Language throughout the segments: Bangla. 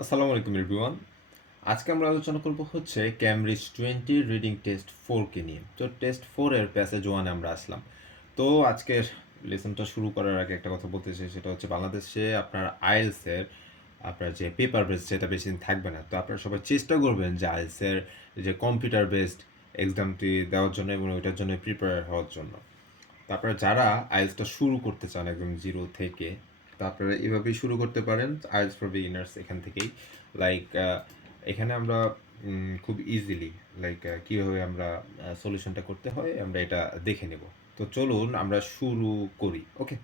আসসালামু আলাইকুম এভরিওয়ান। আজকে আমরা আলোচনা করব হচ্ছে ক্যামব্রিজ 20 রিডিং টেস্ট 4 কে নিয়ে। তো টেস্ট 4 এর প্যাসেজ 1 আমরা আসলাম। তো আজকের লেসনটা শুরু করার আগে একটা কথা বলতে চাই, সেটা হচ্ছে বাংলাদেশে আপনার আইএলটিএস এর আপনার যে পেপার বেসড সেটা বেশি দিন থাকবে না। তো আপনারা সবাই চেষ্টা করবেন যে আইএলটিএস এর যে কম্পিউটার বেসড এক্সামটি দেওয়ার জন্য এবং ওইটার জন্য প্রিপেয়ার হওয়ার জন্য। তারপরে যারা আইএলটিএসটা শুরু করতে চান একদম জিরো থেকে, তা আপনারা এভাবেই শুরু করতে পারেন আইএলটিএস ফর বিগিনার্স এখান থেকেই। লাইক এখানে আমরা খুব ইজিলি কীভাবে আমরা সলিউশনটা করতে হয় আমরা এটা দেখে নেব। তো চলুন আমরা শুরু করি। ওকে,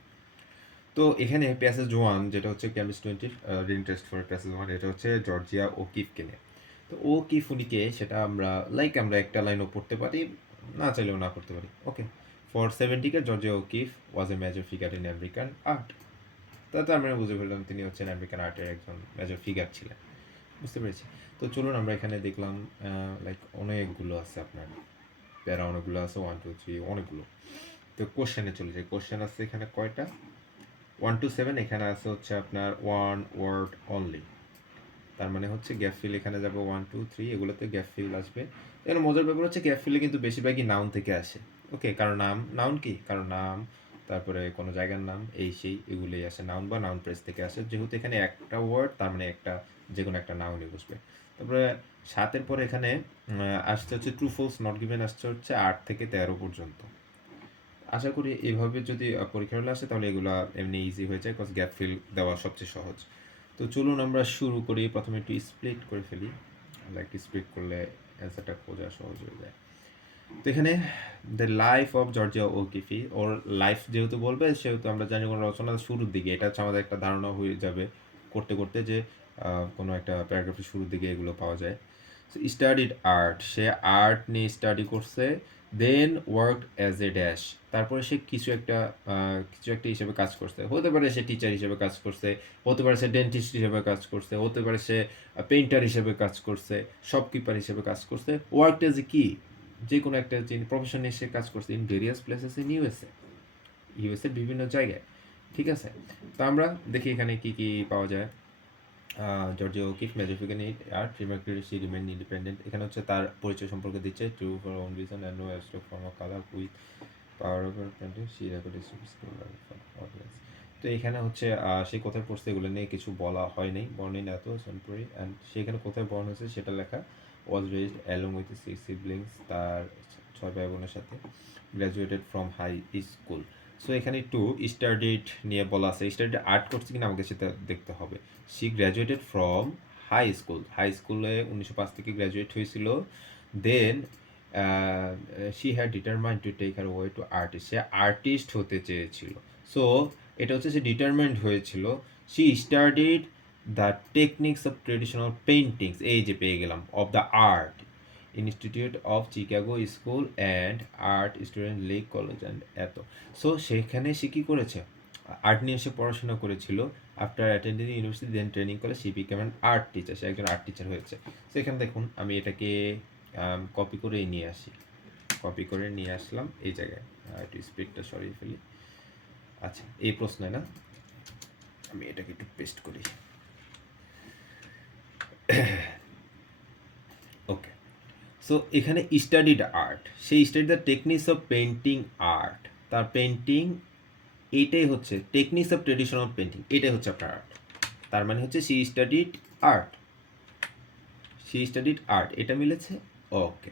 তো এখানে প্যাসেজ ওয়ান যেটা হচ্ছে Cambridge 20 reading test for passage one, এটা হচ্ছে জর্জিয়া ও কিফকে নিয়ে। তো ও কিফ উনিকে সেটা আমরা একটা লাইনও পড়তে পারি, না চাইলেও না পড়তে পারি। ওকে, ফর 70-কে Georgia O'Keeffe was a major figure in American art. তাতে আমরা বুঝে ফেললাম তিনি হচ্ছেন আমেরিকান আর্টের একজন মেজর ফিগার ছিলেন। বুঝতে পেরেছি। তো চলুন আমরা এখানে দেখলাম অনেকগুলো আছে, আপনার প্যারা অনেকগুলো আছে, 1 2 3 অনেকগুলো। তো কোশ্চেনে চলে যায়। কোশ্চেন আছে এখানে কয়টা? 1 to 7 এখানে আছে হচ্ছে আপনার ওয়ান ওয়ার্ড অনলি। তার মানে হচ্ছে গ্যাপ ফিল এখানে যাবে 1 2 3, এগুলোতে গ্যাপ ফিল আসবে। এখানে মজার ব্যাপার হচ্ছে গ্যাপ ফিলে কিন্তু বেশিরভাগই নাউন থেকে আসে। ওকে, কারণ নাউন কি, কারণ নাম, তারপরে কোনো জায়গার নাম, এই সেই এগুলোই আসে নাউন বা নাউন প্রেস থেকে আসে। যেহেতু এখানে একটা ওয়ার্ড, তার মানে একটা যে কোনো একটা নাউনই বসবে। তারপরে 7-এর পরে এখানে আসছে হচ্ছে ট্রু ফলস নট গিভেন, আসছে হচ্ছে 8 থেকে 13 পর্যন্ত। আশা করি এভাবে যদি পরীক্ষা হলে আসে তাহলে এগুলো এমনি ইজি হয়ে যায়, বিকজ গ্যাপ ফিল দেওয়া সবচেয়ে সহজ। তো চলুন আমরা শুরু করি। প্রথমে একটু স্প্লিট করে ফেলি, স্প্লিট করলে অ্যান্সারটা খোঁজা সহজ হয়ে যায়। তো এখানে the life of Georgia O'Keeffe, ওর লাইফ যেহেতু বলবে সেহেতু আমরা জানি কোনো রচনার শুরুর দিকে, এটা হচ্ছে আমাদের একটা ধারণা হয়ে যাবে করতে করতে যে কোনো একটা প্যারাগ্রাফের শুরুর দিকে এগুলো পাওয়া যায়। স্টাডিড আর্ট, সে আর্ট নিয়ে স্টাডি করছে। Then work as a dash, তারপরে সে কিছু একটা হিসেবে কাজ করছে। হতে পারে সে টিচার হিসেবে কাজ করছে, হতে পারে সে ডেন্টিস্ট হিসেবে কাজ করছে, হতে পারে সে পেইন্টার হিসেবে কাজ করছে, শপকিপার হিসেবে কাজ করছে। ওয়ার্ক এজ এ কি, যে কোনো একটা প্রফেশন নিয়ে সে কাজ করছে in various places in USA বিভিন্ন জায়গায়। ঠিক আছে, তো আমরা দেখি এখানে কি কি পাওয়া যায়। Georgia O'Keeffe major figure in art, remarkably she remain independent. এখানে হচ্ছে তার পরিচয় সম্পর্কে দিচ্ছে। True for own reason and no abstract form of colour with power of painting she record audience. তো এখানে হচ্ছে সে কোথায় পড়ছে এগুলো নিয়ে কিছু বলা হয়নি, বর্ণিন এত সেন্টুরি অ্যান্ড সেখানে কোথায় বর্ণ হয়েছে সেটা লেখা। Was raised along with 6 siblings, তার 6 ভাই বোনের সাথে। Graduated from high school. So এখানে একটু স্টাডিড নিয়ে বলা আছে। স্টাডিড আর্ট করছে কিনা আমাকে সেটা দেখতে হবে। শি গ্র্যাজুয়েটেড ফ্রম হাই স্কুলে 1905 থেকে গ্র্যাজুয়েট হয়েছিল। Then she had determined to take her way to artist, সে আর্টিস্ট হতে চেয়েছিল। সো এটা হচ্ছে সে ডিটারমাইন্ড হয়েছিল। She studied the techniques of traditional paintings, এই যে পেয়ে গেলাম, of the Art Institute of Chicago school and Art Student League college and এত। সো সেখানে সে কী করেছে, আর্ট নিয়ে সে পড়াশোনা করেছিল। After attending university then training করে she became an art teacher, সে একজন আর্ট টিচার হয়েছে। সো এখানে দেখুন আমি এটাকে কপি করে নিয়ে আসি, কপি করে নিয়ে আসলাম এই জায়গায়। একটু স্পিডটা সরিয়ে ফেলি। আচ্ছা, এই প্রশ্নে না, আমি এটাকে একটু পেস্ট করি। ওকে, সো এখানে স্টাডিড আর্ট, সেই study the techniques of painting art, তার পেন্টিং এইটাই হচ্ছে টেকনিক্স অফ ট্রেডিশনাল পেন্টিং, এটাই হচ্ছে আপনার আর্ট। তার মানে হচ্ছে সি স্টাডিড আর্ট, এটা মিলেছে। ওকে,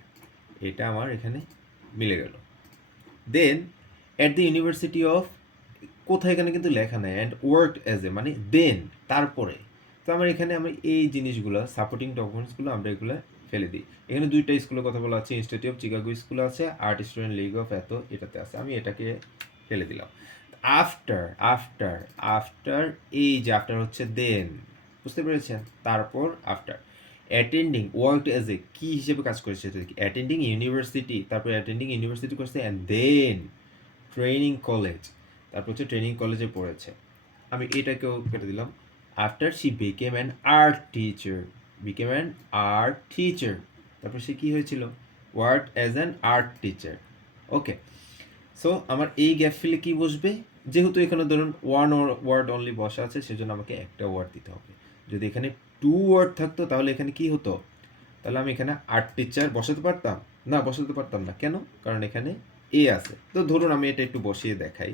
এটা আমার এখানে মিলে গেল। Then at the university of, কোথায় এখানে কিন্তু লেখা নেই, অ্যান্ড ওয়ার্ক অ্যাজ এ, মানে দেন তারপরে। তো আমার এখানে আমরা এই জিনিসগুলো সাপোর্টিং ডকুমেন্টসগুলো আমরা এগুলো ফেলে দিই। এখানে দুইটা স্কুলের কথা বলা আছে, ইনস্টিটিউট অফ চিকাগো স্কুল আছে, আর্ট স্টুডেন্ট লিগ অফ এত এটাতে আছে, আমি এটাকে ফেলে দিলাম। আফটার আফটার আফটার, এই যে আফটার হচ্ছে দেন, বুঝতে পেরেছেন? তারপর after attending work as a, কী হিসেবে কাজ করেছে সেটা কি, অ্যাটেন্ডিং ইউনিভার্সিটি, তারপর অ্যাটেন্ডিং ইউনিভার্সিটি করছে, অ্যান্ড দেন ট্রেনিং কলেজ, তারপর হচ্ছে ট্রেনিং কলেজে পড়েছে। আমি এটাকেও কেটে দিলাম। After she became an art teacher, তারপর সে কী হয়েছিল, work as an art teacher. Okay, so আমার এই গ্যাপ ফিলে কী বসবে, যেহেতু এখানে ধরুন ওয়ান ওয়ার্ড অনলি বসা আছে সেজন্য আমাকে একটা ওয়ার্ড দিতে হবে। যদি এখানে টু ওয়ার্ড থাকতো তাহলে এখানে কি হতো, তাহলে আমি এখানে আর্ট টিচার বসাতে পারতাম না, বসাতে পারতাম না। কেন? কারণ এখানে এ আছে। তো ধরুন আমি এটা একটু বসিয়ে দেখাই,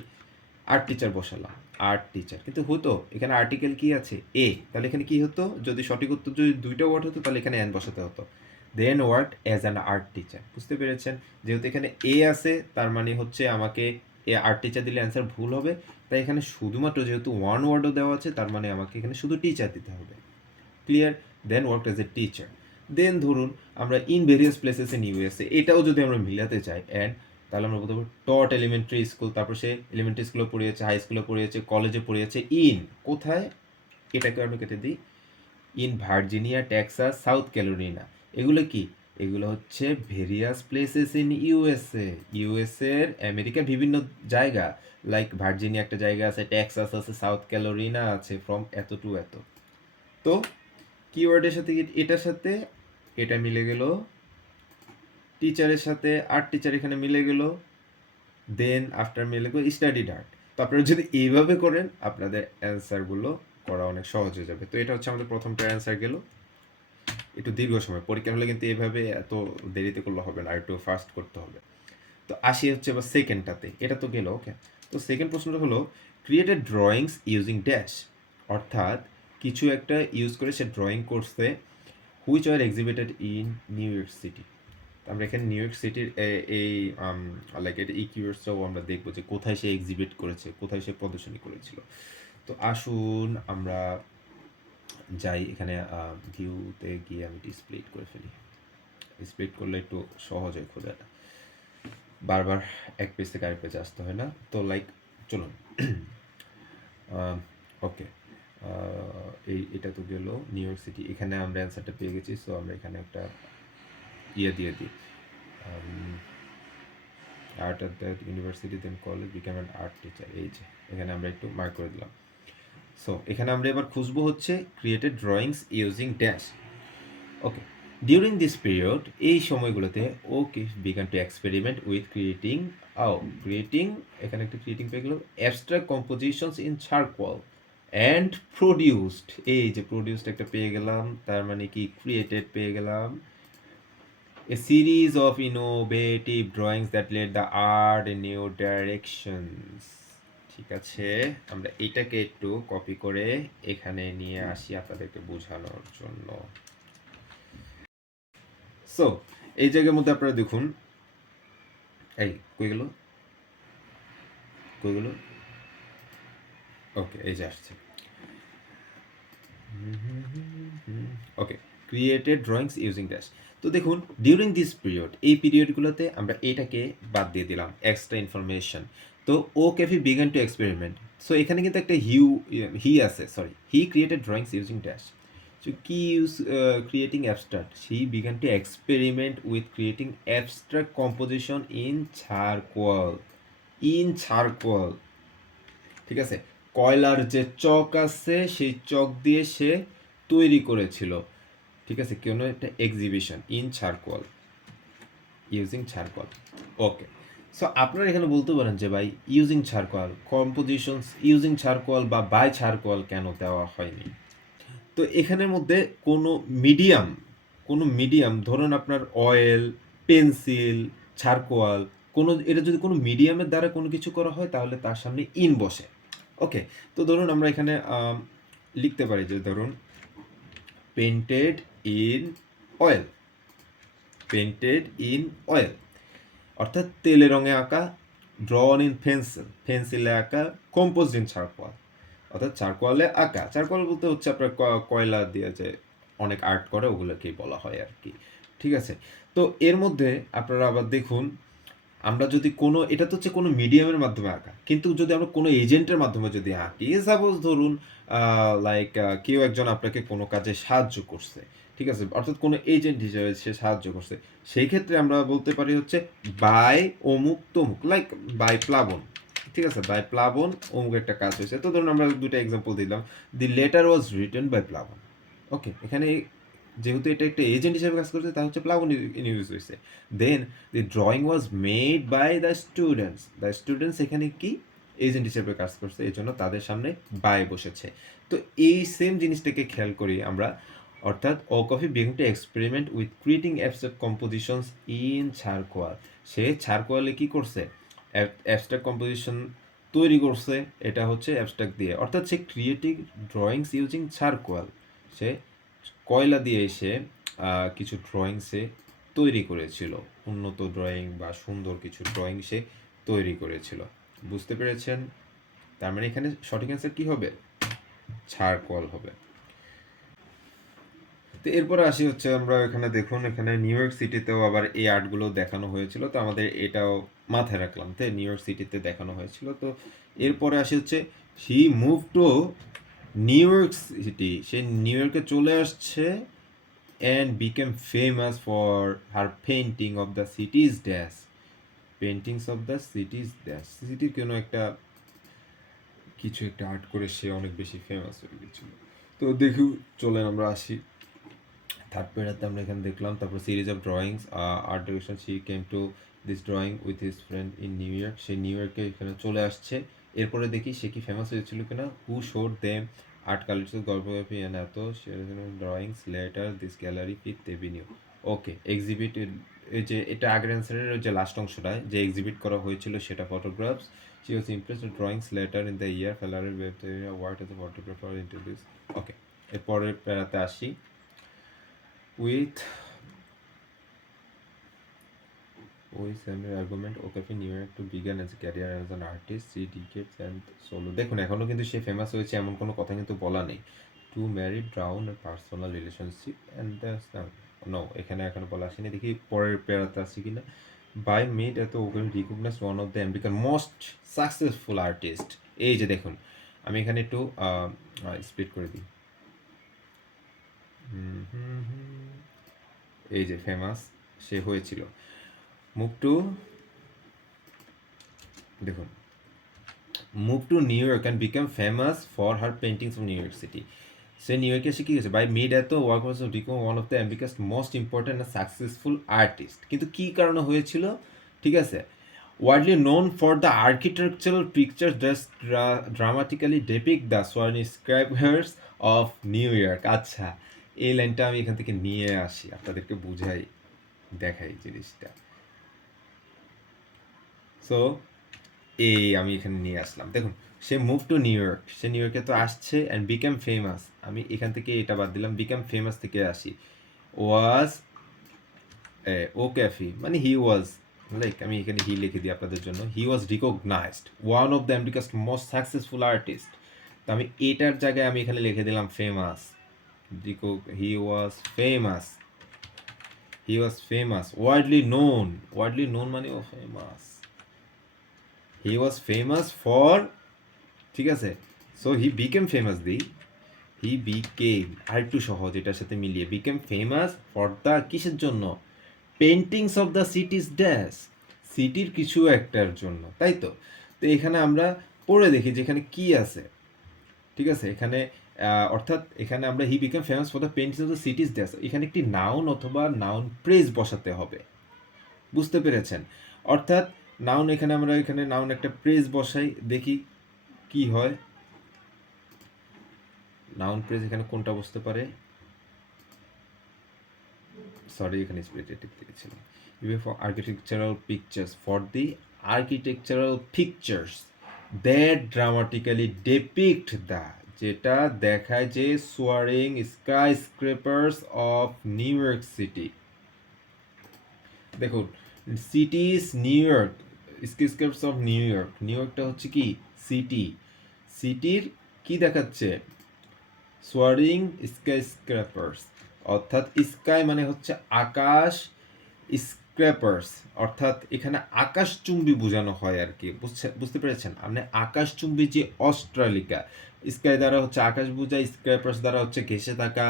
আর্ট টিচার বসালাম, আর্ট টিচার, কিন্তু হতো এখানে আর্টিকেল কি আছে, এ, তাহলে এখানে কি হতো, যদি সঠিক উত্তর যদি দুইটা ওয়ার্ড হতো তাহলে এখানে এন বসাতে হতো। Then work as an art teacher, বুঝতে পেরেছেন? যেহেতু এখানে এ আছে তার মানে হচ্ছে আমাকে এ আর্ট টিচার দিলে অ্যান্সার ভুল হবে, তাই এখানে শুধুমাত্র যেহেতু ওয়ান ওয়ার্ডও দেওয়া আছে তার মানে আমাকে এখানে শুধু টিচার দিতে হবে। Clear? Then work as a teacher. Then ধরুন আমরা in various places in USA, এটাও যদি আমরা মিলাতে চাই অ্যান্ড, তাহলে আমরা বলতে পারবো টট এলিমেন্টারি স্কুল, তারপর সে এলিমেন্টারি স্কুলে পড়িয়েছে, হাই স্কুলে পড়িয়েছে, কলেজে পড়িয়েছে, ইন কোথায়, এটাকে আমরা কেটে দিই, in Virginia, Texas, South Carolina. এগুলো কি? এগুলো হচ্ছে ভেরিয়াস প্লেসেস ইন ইউএসএ, ইউএসএর আমেরিকার বিভিন্ন জায়গা, লাইক ভার্জিনিয়া একটা জায়গা আছে, টেক্সাস আছে, সাউথ ক্যারোলিনা আছে, ফ্রম এত টু এত। তো কিওয়ার্ডের সাথে এটার সাথে এটা মিলে গেল, টিচারের সাথে আর্ট টিচার এখানে মিলে গেল, দেন আফটার মিলে গেল স্টাডিড আর্ট। তো আপনারা যদি এইভাবে করেন আপনাদের অ্যান্সারগুলো করা অনেক সহজ হয়ে যাবে। তো এটা হচ্ছে আমাদের প্রথমটার অ্যান্সার গেল। একটু দীর্ঘ সময় পরীক্ষা হলে কিন্তু এইভাবে এত দেরিতে করলে হবে না, আর একটু ফাস্ট করতে হবে। তো আসি হচ্ছে এবার সেকেন্ডটাতে, এটা তো গেল। ওকে, তো সেকেন্ড প্রশ্নটা হলো ক্রিয়েটেড ড্রয়িংস ইউজিং ড্যাশ, অর্থাৎ কিছু একটা ইউজ করে সে ড্রয়িং করছে, which are এক্সিবিটেড in New York city. আমরা এখানে নিউ ইয়র্ক সিটির এই লাইক এটা এই কিওয়ার্ডসটাও আমরা দেখবো যে কোথায় সে এক্সিবিট করেছে, কোথায় সে প্রদর্শনী করেছিল। তো আসুন আমরা যাই এখানে ভিউতে গিয়ে আমি ডিসপ্লেট করে ফেলি। ডিসপ্লেট করলে একটু সহজ হয় খোঁজাটা, বারবার এক পেজ থেকে আরেক পেজে আসতে হয় না। তো লাইক চলুন, ওকে, এটা তো গেল নিউ ইয়র্ক সিটি, এখানে আমরা অ্যান্সারটা পেয়ে গেছি। সো আমরা এখানে একটা ইয়ে দিয়ে দিই, art at that university then college become an art teacher. এই যে এখানে আমরা একটু মার্ক করে দিলাম। সো এখানে আমরা এবার খুঁজবো হচ্ছে created drawings using dash. Okay, during this period, এই সময়গুলোতে okay began to experiment with creating, এখানে একটা ক্রিয়েটিং পেয়ে গেল, abstract compositions in charcoal and produced, এই যে প্রডিউসড একটা পেয়ে গেলাম, তার মানে কি ক্রিয়েটেড পেয়ে গেলাম, a series of innovative drawings that led the art in new directions। ঠিক আছে, আমরা এটাকে একটু কপি করে এখানে নিয়ে আসি আপনাদেরকে বোঝানোর জন্য। সো এই জায়গার মধ্যে আপনারা দেখুন, এই কই গেল, কই গেল, ওকে এই যে আসছে। ওকে, ক্রিয়েটেড ড্রয়িংস ইউজিং ড্যাশ। তো দেখুন ডিউরিং দিস পিরিয়ড, এই পিরিয়ডগুলোতে আমরা এটাকে বাদ দিয়ে দিলাম, এক্সট্রা ইনফরমেশন। তো O'Keeffe began to experiment, so এখানে কিন্তু একটা হি আছে, sorry, he created drawings using dash. So কি use creating abstract, he began to experiment with creating abstract composition in charcoal, in charcoal. ঠিক আছে, কয়লার যে চক আছে সেই চক দিয়ে সে তৈরি করেছিল। ঠিক আছে, কোনো একটা exhibition in charcoal, using charcoal. Okay, so আপনারা এখানে বলতে পারেন যে ভাই using charcoal, compositions using charcoal বা বাই চারকোল কেন দেওয়া হয়নি? তো এখানের মধ্যে মিডিয়াম কোনো মিডিয়াম ধরুন আপনার অয়েল, পেন্সিল, চারকোল, এটা যদি কোনো মিডিয়ামের দ্বারা কোনো কিছু করা হয় তাহলে তার সামনে ইন বসে। ওকে, তো ধরুন আমরা এখানে লিখতে পারি যে ধরুন painted in oil, painted in oil অর্থাৎ তেলে রঙে আঁকা, ড্রন ইন পেন্সিল, পেন্সিলে আঁকা, কম্পোজড ইন চারকোল অর্থাৎ চারকোয়ালে আঁকা। চারকোয়াল বলতে হচ্ছে আপনার কয়লা দিয়ে যে অনেক আর্ট করে ওগুলোকেই বলা হয় আর কি। ঠিক আছে, তো এর মধ্যে আপনারা আবার দেখুন, আমরা যদি কোনো, এটা তো হচ্ছে কোনো মিডিয়ামের মাধ্যমে আঁকা, কিন্তু যদি আমরা কোনো এজেন্টের মাধ্যমে যদি আঁকি, সাপোজ ধরুন লাইক কেউ একজন আপনাকে কোনো কাজে সাহায্য করছে, ঠিক আছে, অর্থাৎ কোনো এজেন্ট হিসেবে সে সাহায্য করছে, সেই ক্ষেত্রে আমরা বলতে পারি হচ্ছে বাই অমুক তমুক, লাইক বাই প্লাবন। ঠিক আছে, বাই প্লাবন অমুক একটা কাজ হয়েছে। তো ধরুন আমরা দুটো এক্সাম্পল দিলাম, the letter was written by Plabon. Okay, এখানে যেহেতু এটা একটা এজেন্ট হিসেবে কাজ করছে তা হচ্ছে প্লাবন ইউজ হয়েছে। Then the drawing was made by the students, the students এখানে কি এজেন্ট হিসেবে কাজ করছে, এই জন্য তাদের সামনে বায়ে বসেছে। তো এই সেম জিনিসটাকে খেয়াল করি আমরা, অর্থাৎ O'Keeffe began to experiment with creating abstract compositions in charcoal. সে চারকোয়ালে কি করছে, অ্যাবস্ট্রাক্ট কম্পোজিশন তৈরি করছে, এটা হচ্ছে অ্যাবস্ট্রাক্ট দিয়ে, অর্থাৎ সে ক্রিয়েটিভ ড্রয়িংস ইউজিং চারকোয়াল। সে কয়লা দিয়ে এসে কিছু ড্রয়িং সে তৈরি করেছিল, উন্নত ড্রয়িং বা সুন্দর কিছু ড্রয়িং সে তৈরি করেছিল। বুঝতে পেরেছেন? তার মানে এখানে সঠিক অ্যান্সার কি হবে, চারকোয়াল হবে। তো এরপরে আসি হচ্ছে, আমরা এখানে দেখুন, এখানে নিউ ইয়র্ক সিটিতেও আবার এই আর্টগুলো দেখানো হয়েছিল, তো আমাদের এটাও মাথায় রাখলাম, তো নিউ ইয়র্ক সিটিতে দেখানো হয়েছিল। তো এরপরে আসি হচ্ছে, হি move to New York city, say New ইয়র্কে চলে আসছে, and became famous for her painting of the সিটিজ dash, paintings of the সিটিজ dash, সিটির কোনো একটা কিছু একটা আর্ট করে সে অনেক বেশি ফেমাস হয়ে গেছিল। তো দেখু, চলেন আমরা আসি থার্ড পেরাতে, আমরা এখানে দেখলাম। তারপর series of drawings, art direction, she came to this drawing with his friend in New York, সে নিউ ইয়র্কে এখানে চলে আসছে। এরপরে দেখি সে কি ফেমাস হয়েছিল কিনা, who showed them art collection গল্পগ্রাফি অ্যান্ড এত drawings later this gallery Fifth Avenue. Okay, exhibit, এই যে এটা আগের অ্যান্সারের যে লাস্ট অংশটা, যে এক্সিবিট করা হয়েছিল সেটা photographs. She was impressed drawings later in the year ফেলারের web word as a photographer introduce. Okay, এরপরের প্যারাতে আসি, with Samuel argument Okafi New York to begin as a career as an artist, 3 decades and solo. দেখুন এখনো কিন্তু সে ফেমাস হয়েছে এমন কোনো কথা কিন্তু বলা নেই। To married drown personal relationship and no, এখানে এখনো বলা আসেনি। দেখি পরের প্যারাতে আসি কিনা। বাই মিড এত ওকেন recognize one of the American most successful artist. এই যে দেখুন, আমি এখানে একটু স্প্লিট করে দিই। এই যে ফেমাস সে হয়েছিল, মুভ টু, দেখুন, move to New York and become famous for her paintings of New York city. Say New ইয়র্কে শিখে গেছে। বাই মিড এত work was become one of the America's most important and successful artist. কিন্তু কী কারণে হয়েছিল, ঠিক আছে, widely known for the architectural pictures that dramatically depict the skyscrapers of New York. আচ্ছা, এই লাইনটা আমি এখান থেকে নিয়ে আসি, আপনাদেরকে বুঝাই, দেখাই জিনিসটা। সো এই আমি এখানে নিয়ে আসলাম, দেখুন, সে মুভ টু নিউ ইয়র্ক, সে নিউ ইয়র্কে তো আসছে, অ্যান্ড বিকাম ফেমাস, আমি এখান থেকে এটা বাদ দিলাম, বিকাম ফেমাস থেকে আসি, ওয়াজ ও ক্যাফি, মানে হি ওয়াজ, লাইক আমি এখানে হি লিখে দিই আপনাদের জন্য, he was recognised one of the America's most successful artist. তো আমি এটার জায়গায় আমি এখানে লিখে দিলাম famous, he was famous, he was famous, worldly known, worldly known মানে ও famous, he was famous for, ঠিক আছে। So he became famous, he became, আর একটু সহজ এটার সাথে মিলিয়ে, বিকেম ফেমাস ফর দ্য, কিসের জন্য, পেন্টিংস অফ দ্য সিটিজ ড্যাশ, সিটির কিছু একটার জন্য, তাই তো। তো এখানে আমরা পড়ে দেখি যেখানে কি আছে, ঠিক আছে। এখানে অর্থাৎ এখানে আমরা হি became famous for the paintings of the সিটিজ dash, এখানে একটি নাউন অথবা নাউন প্রেজ বসাতে হবে, বুঝতে পেরেছেন। অর্থাৎ নাউন, এখানে আমরা এখানে নাউন একটা প্রেজ বসাই, দেখি কি হয়। নাউন প্রেজ এখানে কোনটা বসতে পারে, সরি এখানে স্পেসিফিক দিয়েছিলাম, even for architectural pictures, for the architectural pictures that dramatically depict the, যেটা দেখায় যে soaring skyscrapers of New York city. দেখুন, cities New York, skyscrapers of New York, New ইয়র্কটা হচ্ছে কি সিটি, সিটির কি দেখাচ্ছে, সোয়ারিং স্কাইস্ক্রেপার্স, অর্থাৎ স্কাই মানে হচ্ছে আকাশ, স্ক্র্যাপার্স অর্থাৎ এখানে আকাশচুম্বী বোঝানো হয় আর কি, বুঝতে পেরেছেন। আপনি আকাশচুম্বী যে অট্টালিকা, স্কাই দ্বারা হচ্ছে আকাশ বোঝায়, স্ক্র্যাপার্স দ্বারা হচ্ছে ঘেঁষে থাকা,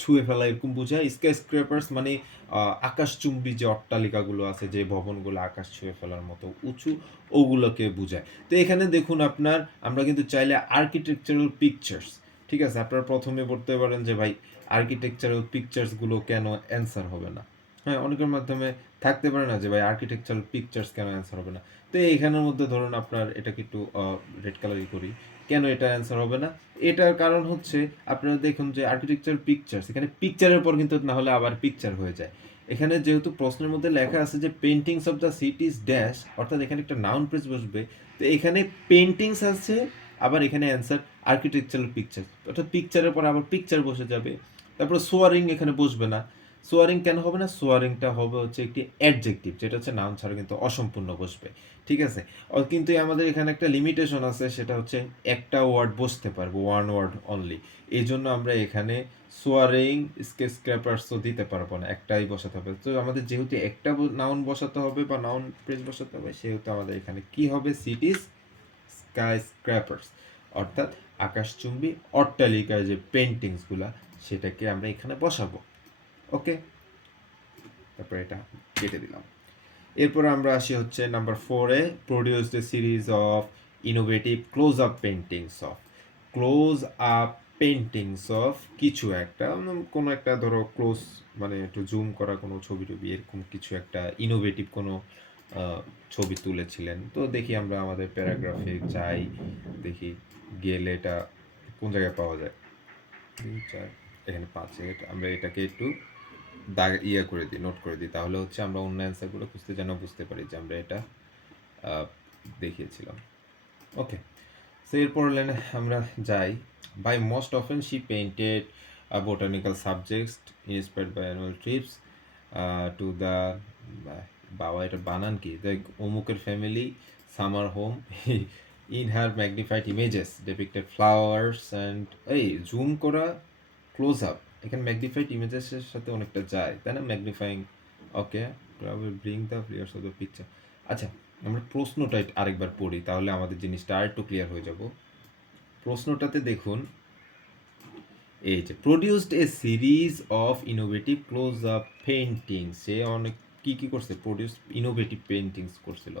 ছুঁয়ে ফেলা এরকম বোঝায়। স্কাই স্ক্র্যাপার্স মানে আকাশচুম্বী যে অট্টালিকাগুলো আছে, যে ভবনগুলো আকাশ ছুঁয়ে ফেলার মতো উঁচু, ওগুলোকে বোঝায়। তো এখানে দেখুন আপনার, আমরা কিন্তু চাইলে আর্কিটেকচারাল পিকচার্স, ঠিক আছে, আপনারা প্রথমে বলতে পারেন যে ভাই আর্কিটেকচারাল পিকচার্সগুলো কেন অ্যান্সার হবে না, হ্যাঁ, অনেকের মাধ্যমে থাকতে পারে না যে ভাই আর্কিটেকচারাল পিকচার্স কেন অ্যান্সার হবে না? তো এইখানের মধ্যে ধরুন আপনার এটাকে একটু রেড কালারই করি। কেন এটা অ্যান্সার হবে না? এটার কারণ হচ্ছে আপনারা দেখুন যে আর্কিটেকচারাল পিকচার্স এখানে পিকচারের পর কিন্তু না হলে আবার পিকচার হয়ে যায়। এখানে যেহেতু প্রশ্নের মধ্যে লেখা আছে যে পেইন্টিংস অফ দ্য সিটিজ ড্যাশ, অর্থাৎ এখানে একটা নাউন ফ্রেজ বসবে। তো এখানে পেইন্টিংস আছে, আবার এখানে অ্যান্সার আর্কিটেকচারাল পিকচার, অর্থাৎ পিকচারের পর আবার পিকচার বসে যাবে। তারপর সোয়ারিং এখানে বসবে না। সোয়ারিং কেন হবে না? সোয়ারিংটা হবে হচ্ছে একটি অ্যাডজেক্টিভ, যেটা হচ্ছে নাউন ছাড়া কিন্তু অসম্পূর্ণ বসবে। ঠিক আছে? কিন্তু আমাদের এখানে একটা লিমিটেশন আছে, সেটা হচ্ছে একটা ওয়ার্ড বসতে পারবো, ওয়ান ওয়ার্ড অনলি। এই জন্য আমরা এখানে সোয়ারিং স্কেচ স্ক্র্যাপার্সও দিতে পারবো না, একটাই বসাতে হবে। তো আমাদের যেহেতু একটা নাউন বসাতে হবে বা নাউন ফ্রেজ বসাতে হবে, সেহেতু আমাদের এখানে কি হবে? সিটিজ স্কাই স্ক্র্যাপার্স, অর্থাৎ আকাশচুম্বী অট্টালিকার যে পেন্টিংসগুলা, সেটাকে আমরা এখানে বসাবো। ওকে, তারপরে এটা কেটে দিলাম। এরপর আমরা আসি হচ্ছে নাম্বার 4-এ, produce the series of innovative close up paintings of. Close up paintings of কিছু একটা, কোনো একটা ধরো ক্লোজ মানে একটু জুম করা কোনো ছবি টবি এরকম কিছু একটা ইনোভেটিভ কোনো ছবি তুলেছিলেন। তো দেখি আমরা আমাদের প্যারাগ্রাফে যাই, দেখি গেলে এটা কোন জায়গায় পাওয়া যায়। 3 4 এখানে 5, আমরা এটাকে একটু দাগ করে দিই, নোট করে দিই, তাহলে হচ্ছে আমরা অন্য অ্যান্সারগুলো খুঁজতে যেন বুঝতে পারি যে আমরা এটা দেখিয়েছিলাম। ওকে, সো এরপর লাইনে আমরা যাই। By most often she painted botanical subjects inspired by annual trips to the, বাবা এটা বানান কি, দ্য অমুকের family summer home in her magnified images depicted flowers and, এই জুম করা ক্লোজ আপ, এখানে ম্যাগনিফাইড ইমেজেসের সাথে অনেকটা যায়, তাই না? Magnifying, okay, bring the clear of the picture. আচ্ছা, আমরা প্রশ্নটা আরেকবার পড়ি, তাহলে আমাদের জিনিসটা আর একটু ক্লিয়ার হয়ে যাব। প্রশ্নটাতে দেখুন, এই যে produced a series of innovative close up painting, সে অনেক কি কি করছে? প্রডিউস ইনোভেটিভ পেন্টিংস করছিল।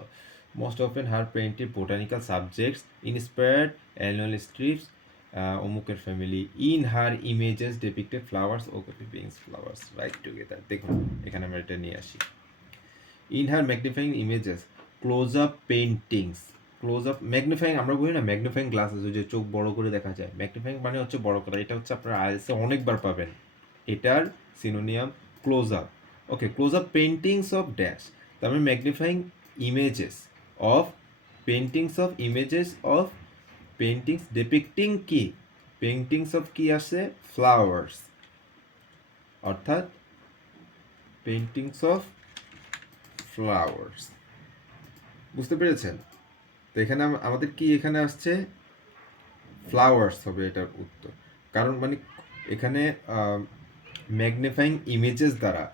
Most often her painted botanical subjects inspired annual strips অমুকের family in her images depicted flowers okay beings flowers right together. দেখুন এখানে আমরা এটা নিয়ে আসি। In her magnifying images close up paintings, close up magnifying, আমরা বলি না ম্যাগনিফাইং গ্লাসেস, ওই যে চোখ বড় করে দেখা যায়, ম্যাগনিফাইং মানে হচ্ছে বড় করা। এটা হচ্ছে আপনার আইএলসে অনেকবার পাবেন, এটার synonym close up. Okay, close up paintings of dash, তার মানে magnifying images of, paintings of images of paintings depicting কি, পেইন্টিংস অফ কি আসে? ফ্লাওয়ার্স, অর্থাৎ পেইন্টিংস অফ ফ্লাওয়ার্স। বুঝতে পেরেছেন? তো এখানে আমাদের কি এখানে আসছে? ফ্লাওয়ার্স হবে এটার উত্তর। কারণ মানে এখানে ম্যাগনিফাইং ইমেজেস দ্বারা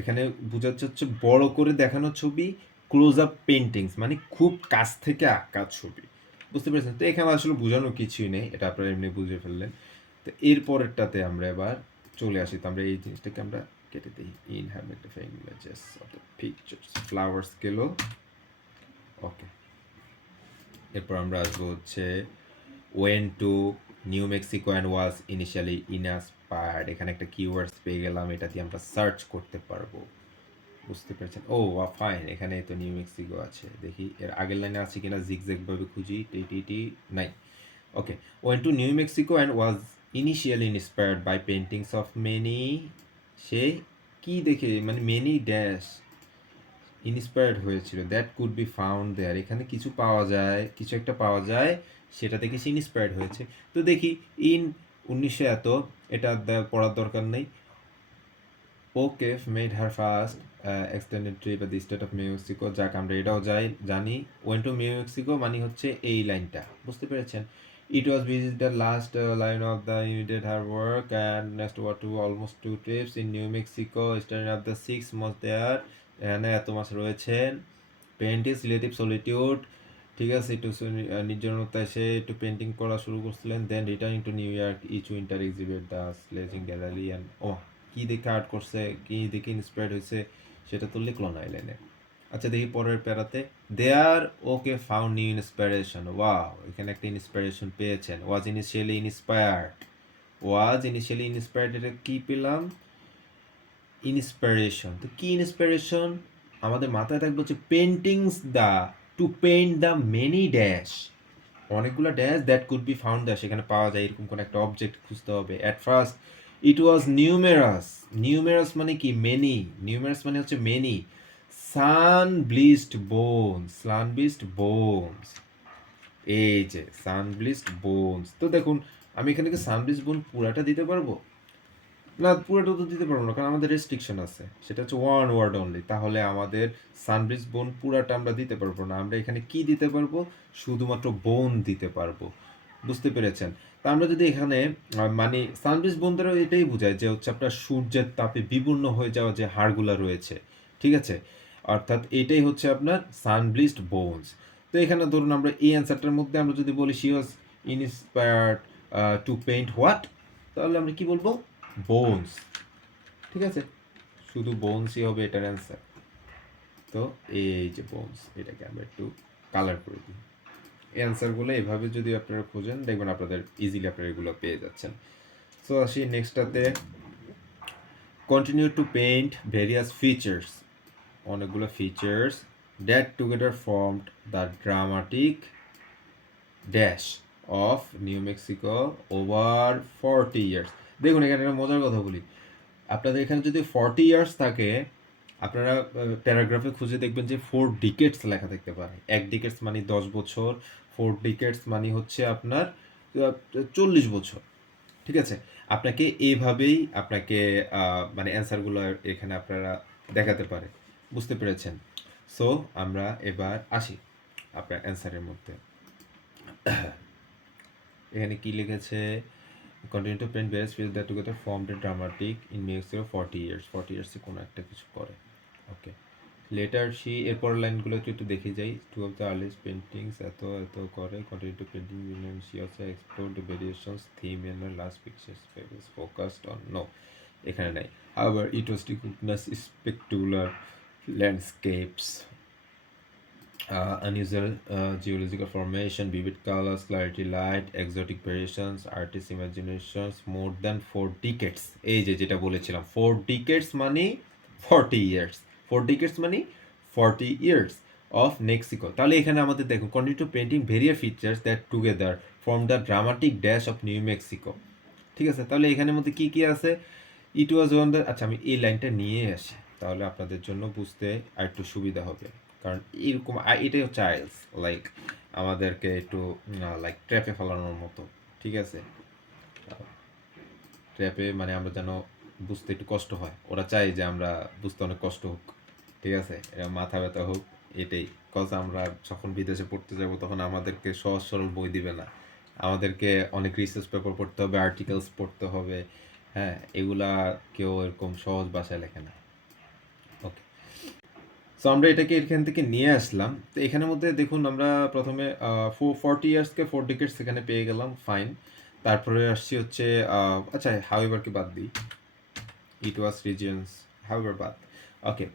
এখানে বোঝাচ্ছে হচ্ছে বড় করে দেখানো ছবি, ক্লোজ আপ পেন্টিংস মানে খুব কাছ থেকে আঁকা ছবি। বুঝতে পেরেছেন? তো এখানে আসলে বোঝানোর কিছুই নেই, এটা আপনারা এমনি বুঝে ফেললেন। তো এরপরেরটাতে আমরা এবার চলে আসি। তো আমরা এই জিনিসটাকে আমরা কেটে দিই। In have magnifying images of the pictures, flowers গেল। ওকে, এরপর আমরা আসবো হচ্ছে when to New Mexico and was initially inspired. এখানে একটা কিওয়ার্ডস পেয়ে গেলাম, এটা দিয়ে আমরা সার্চ করতে পারবো। বুঝতে পেরেছেন? ও ফাইন, এখানে তো নিউ মেক্সিকো আছে, দেখি এর আগের লাইনে আছে কিনা, জিগজ্যাগ ভাবে খুঁজি, টি নাই। Okay, went to New Mexico and was initially inspired by paintings of many, সে কি দেখে মানে মেনি ড্যাশ ইন্সপায়ার্ড হয়েছিল, that could be found there, এখানে কিছু পাওয়া যায়, কিছু একটা পাওয়া যায়, সেটা থেকে সে ইন্সপায়ার্ড হয়েছে। তো দেখি ইন 1900 এত, এটা পড়ার দরকার নেই। ওকে made her first extended trip at the state of Mexico, যাক আমরা এটাও জানি। ওয়েন টু মেক্সিকো মানে হচ্ছে এই লাইনটা, বুঝতে পেরেছেন? It was visit the last line of the immediate her work and next war to almost 2 trips in New Mexico starting of the 6 মাস দেয়ার, এখানে এত মাস রয়েছেন। পেন্টিংস রিলেটিভ সলিটিউড, ঠিক আছে, একটু নির্জনতায় সে একটু পেন্টিং করা শুরু করছিলেন। Then returning to New York each winter exhibit the sledging gallery and, ও কী দেখে আর্ট করছে, কী দেখে ইন্সপায়ার্ড হয়েছে, সেটা তো লিখলো না এই লাইনে। আচ্ছা দেখি পরের প্যারাতে, দেয়ার ওকে ফাউন্ড নিউ ইন্সপিরেশন, ওয়াও, এখানে একটা ইন্সপিরেশন পেয়েছেন। ওয়াজ ইনিশিয়ালি ইন্সপায়ার্ড, ওয়াজ ইনিশিয়ালি ইন্সপায়ার্ড, এটা কী পেলাম? ইন্সপিরেশন। তো কি ইন্সপিরেশন? আমাদের মাথায় থাকবে হচ্ছে paintings the to paint the many dash, অনেকগুলো dash that could be found the, সেখানে পাওয়া যায় এরকম কোনো একটা অবজেক্ট খুঁজতে হবে। At first it was numerous. Numerous মানে কি? মেনি। নিউমেরাস মানে হচ্ছে many. Sun bleached bones, sun bleached bones, এই যে সান ব্লিস্ট বোনস। তো দেখুন আমি এখানে কি সান ব্লিস্ট বোন পুরাটা দিতে পারবো? না, পুরোটা তো দিতে পারবো না, কারণ আমাদের রেস্ট্রিকশন আছে, সেটা হচ্ছে ওয়ান ওয়ার্ড অনলি। তাহলে আমাদের সানব্রিজ বোন পুরাটা আমরা দিতে পারবো না। আমরা এখানে কি দিতে পারবো? শুধুমাত্র বোন দিতে পারবো। বুঝতে পেরেছেন? তা আমরা যদি এখানে মানে সানব্রিজ বোন দ্বারা এটাই বোঝায় যে হচ্ছে আপনার সূর্যের তাপে বিবর্ণ হয়ে যাওয়া যে হাড়গুলা রয়েছে, ঠিক আছে, অর্থাৎ এটাই হচ্ছে আপনার সানব্লিস্ট বোনস। তো এখানে ধরুন আমরা এই অ্যান্সারটার মধ্যে আমরা যদি বলি she was inspired two paint what, তাহলে আমরা কি বলবো? বোনস। ঠিক আছে, শুধু বোনসই হবে এটার অ্যান্সার। তো এই যে বোনস, এটাকে আমরা একটু কালার করে দিই। এই অ্যান্সারগুলো এভাবে যদি আপনারা খোঁজেন দেখবেন আপনাদের ইজিলি আপনারা এগুলো পেয়ে যাচ্ছেন। সো আসি নেক্সটটাতে, continue to paint various features, অনেকগুলো features that together formed the dramatic dash of New Mexico over 40 years. দেখুন এখানে একটা মজার কথা বলি, আপনাদের এখানে যদি 40 ইয়ার্স থাকে, আপনারা প্যারাগ্রাফে খুঁজে দেখবেন যে 4 ডিকেটস লেখা থাকতে পারে। 1 ডিকেটস মানে 10 বছর, 4 ডিকেটস মানে হচ্ছে আপনার 40 বছর। ঠিক আছে, আপনাকে এইভাবেই আপনাকে মানে অ্যান্সারগুলো এখানে আপনারা দেখাতে পারে। বুঝতে পেরেছেন? সো আমরা এবার আসি আপনার অ্যান্সারের মধ্যে। এখানে কি লিখেছে? Continue to paint various field that together formed a dramatic in Mexico 40 years. 40 ইয়ার্সে কোনো একটা কিছু করে। ওকে, লেটার শি, এরপর লাইনগুলো একটু দেখে যাই। Two of the earliest paintings এত এত করে, continue to painting in she also explore the variations theme in the last pictures focused on no, এখানে নাই। However it was to witness spectacular landscapes, unusual geological formation, vivid colors, clarity, light, exotic variations, artist imaginations, more than 4 decades। এই যে যেটা বলেছিলাম 4 decades মানে 40 years, 4 decades মানে 40 years of Mexico। তাহলে এখানে আমাদের দেখুন continue to painting various features that together form the dramatic dash of New Mexico. ঠিক আছে, তাহলে এখানের মধ্যে কি কি আছে? ইট ওয়াজ ওয়ান দ্য, আচ্ছা আমি এই লাইনটা নিয়ে আসি, তাহলে আপনাদের জন্য বুঝতে আর একটু সুবিধা হবে। কারণ এরকম এটাই হচ্ছে আইএলস, লাইক আমাদেরকে একটু লাইক ট্র্যাপে ফেলানোর মতো। ঠিক আছে, ট্র্যাপে মানে আমরা যেন বুঝতে একটু কষ্ট হয়, ওরা চায় যে আমরা বুঝতে অনেক কষ্ট হোক। ঠিক আছে, এটা মাথা ব্যথা হোক, এটাই। কজ আমরা যখন বিদেশে পড়তে যাব তখন আমাদেরকে সহজ সরল বই দিবে না, আমাদেরকে অনেক রিসার্চ পেপার পড়তে হবে, আর্টিকেলস পড়তে হবে। হ্যাঁ, এগুলা কেউ এরকম সহজ ভাষায় লেখে না। ওকে, সো আমরা এটাকে এখান থেকে নিয়ে আসলাম। তো এখানের মধ্যে দেখুন আমরা প্রথমে 40 ইয়ার্সকে 4 ডিকেটস এখানে পেয়ে গেলাম, ফাইন। তারপরে আসছি হচ্ছে আচ্ছা হাউএভারকে বাদ দিই, ইট ওয়াজ রিজিয়ন্স, হাউএভার বাদ। Okay,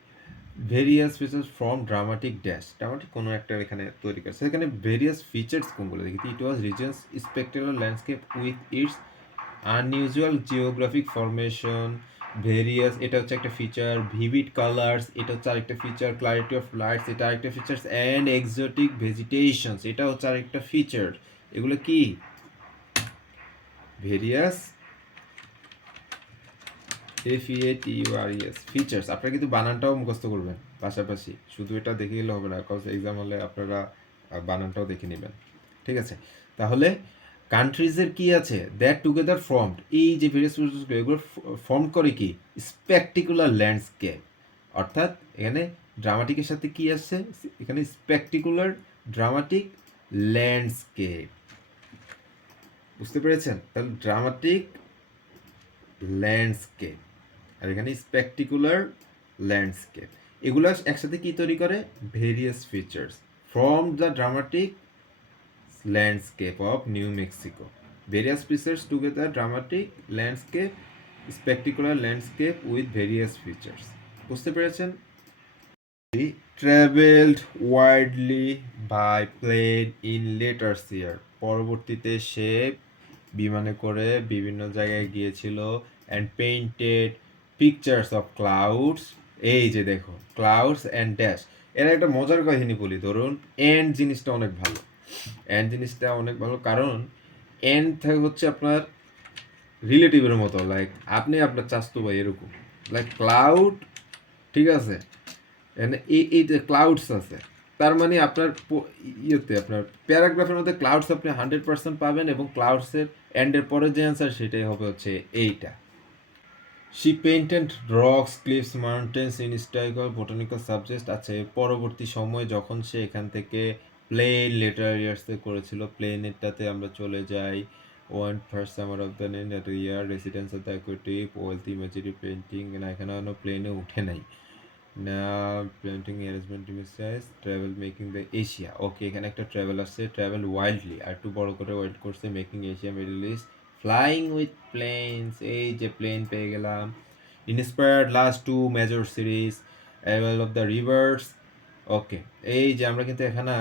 various features from dramatic dash, dramatic কোনো একটা এখানে তৈরি করছে, এখানে ভেরিয়াস ফিচার্স কোনগুলো দেখি। It was regions spectral landscape with its unusual geographic formation, various এটা হচ্ছে একটা ফিচার, ভিভিড কালার্স এটা হচ্ছে আরেকটা ফিচার, ক্লারিটি অফ লাইটস এটা আরেকটা ফিচার্স, অ্যান্ড এক্সোটিক ভেজিটেশনস এটা হচ্ছে আরেকটা ফিচার। এগুলো কি? Various FEATURES features. আপনারা কিন্তু বানানটাও মুখস্থ করবেন পাশাপাশি, শুধু এটা দেখে গেলে হবে না, কজ এক্সাম হলে আপনারা বানানটাও দেখে নেবেন। ঠিক আছে, তাহলে কান্ট্রিজের কি আছে? দ্যাট টুগেদার ফর্মড, এই যে ভেরিয়াস ফিচার্সগুলো এগুলো ফর্ম করে কি? স্পেকটিকুলার ল্যান্ডস্কেপ। অর্থাৎ এখানে ড্রামাটিকের সাথে কি আসছে? এখানে স্পেকটিকুলার ড্রামাটিক ল্যান্ডস্কেপ। বুঝতে পেরেছেন? তাহলে ড্রামাটিক ল্যান্ডস্কেপ আর এখানে স্পেকটিকুলার ল্যান্ডস্কেপ, এগুলো একসাথে কি তৈরি করে? Various features from the dramatic landscape of New Mexico. Various features together dramatic landscape, spectacular landscape with various features. বুঝতে পেরেছেন? Travelled widely by plane in letters year, পরবর্তীতে সে বিমানে করে বিভিন্ন জায়গায় গিয়েছিল। And painted pictures of clouds, এই যে দেখো ক্লাউডস অ্যান্ড ড্যাশ। এর একটা মজার কাহিনী বলি, ধরুন এন্ড জিনিসটা অনেক ভালো, এন্ড জিনিসটা অনেক ভালো কারণ এন্ড হচ্ছে আপনার রিলেটিভের মতো, লাইক আপনি আপনার চাস্তু ভাই এরকম, লাইক ক্লাউড, ঠিক আছে, এই যে ক্লাউডস আছে, তার মানে আপনার ইয়েতে আপনার প্যারাগ্রাফের মধ্যে ক্লাউডস আপনি 100% পাবেন, এবং ক্লাউডসের এন্ডের পরে যে অ্যান্সার সেটাই হবে হচ্ছে এইটা। She painted rocks, cliffs, mountains in historical botanical subject. আচ্ছা, এর পরবর্তী সময় যখন সে এখান থেকে প্লেন লেটার ইয়ার্সে করেছিল, প্লেনেরটাতে আমরা চলে যাই। One first summer of the নেন that year, residence of the অ্যাকুয়েটিভ, ওয়েলথি ইমেজারি পেন্টিং, না এখানে প্লেনে উঠে নাই না, পেন্টিং অ্যারেঞ্জমেন্ট মিসাইজ, travel making the Asia. Okay, এখানে একটা ট্রাভেল আসছে, ট্রাভেল ওয়াইল্ডলি, আর একটু বড় করে ওয়াইল্ড করছে, making Asia Middle East, flying with planes, এই যে প্লেন পেয়ে গেলাম। Inspired last two major series, avail of the rivers. Okay, এই যে আমরা কিন্তু এখানে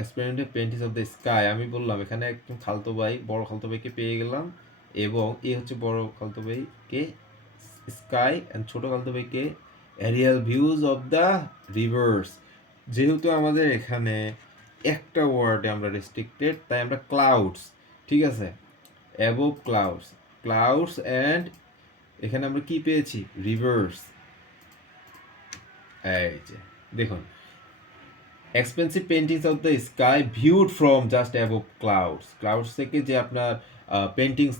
experimented paintings of the sky, আমি বললাম এখানে একদম খালতো ভাই, বড় খালতো ভাইকে পেয়ে গেলাম, এবং এই হচ্ছে বড় খালতো ভাইকে স্কাই, অ্যান্ড ছোট খালতো ভাইকে aerial views of the rivers. যেহেতু আমাদের এখানে একটা ওয়ার্ডে আমরা রেস্ট্রিক্টেড, তাই আমরা ক্লাউডস, ঠিক আছে, অ্যাবোভ ক্লাউডস, ক্লাউডস অ্যান্ড এখানে আমরা কি পেয়েছি, রিভার্স। এই যে দেখুন, expensive paintings of the sky viewed from just above clouds, clouds থেকে যে আপনার পেন্টিংস,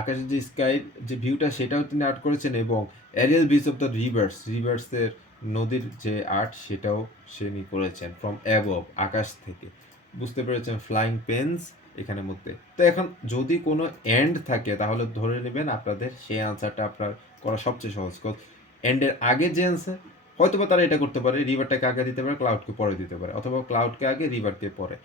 আকাশের যে স্কাই যে ভিউটা সেটাও তিনি আর্ট করেছেন, এবং aerial views of the rivers, রিভার্সের নদীর যে আর্ট সেটাও তিনি করেছেন ফ্রম অ্যাবোভ, আকাশ থেকে। বুঝতে পেরেছেন, ফ্লাইং পেন্স এখানের মধ্যে। তো এখন যদি কোনো এন্ড থাকে তাহলে ধরে নেবেন আপনাদের সেই আনসারটা আপনার করা সবচেয়ে সহজ, কজ এন্ডের আগে যে অ্যান্সার, হয়তো বা তারা এটা করতে পারে, রিভারটাকে আগে দিতে পারে, ক্লাউডকে পরে দিতে পারে, অথবা ক্লাউডকে আগে রিভারকে পরে,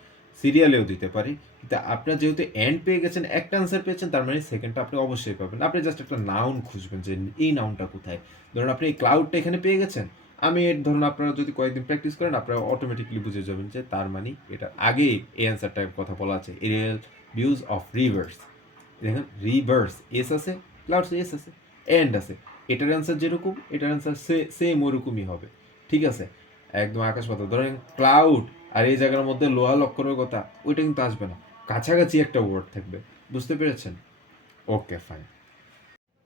সিরিয়ালেও দিতে পারি। কিন্তু আপনার যেহেতু এন্ড পেয়ে গেছেন, একটা আনসার পেয়েছেন, তার মানে সেকেন্ডটা আপনি অবশ্যই পাবেন। আপনি জাস্ট একটা নাউন খুঁজবেন যে এই নাউনটা কোথায়। ধরুন আপনি এই ক্লাউডটা এখানে পেয়ে গেছেন, আমি এর ধরুন আপনারা যদি কয়েকদিন প্র্যাকটিস করেন, আপনারা অটোমেটিকলি বুঝে যাবেন যে তার মানে এটা আগে এই অ্যান্সারটার কথা বলা আছে, এরিয়াল ভিউজ অফ রিভার্স। দেখেন রিভার্স এস আছে, ক্লাউডস এস আছে, এন্ড আছে, এটার অ্যান্সার যেরকম এটার অ্যান্সার সেম ওরকমই হবে, ঠিক আছে, একদম আকাশ পাতাল। ধরেন ক্লাউড আর এই জায়গার মধ্যে লোহা লক্ষ্যরের কথা, ওইটা কিন্তু আসবে না, কাছাকাছি একটা ওয়ার্ড থাকবে। বুঝতে পেরেছেন? ওকে, ফাইন।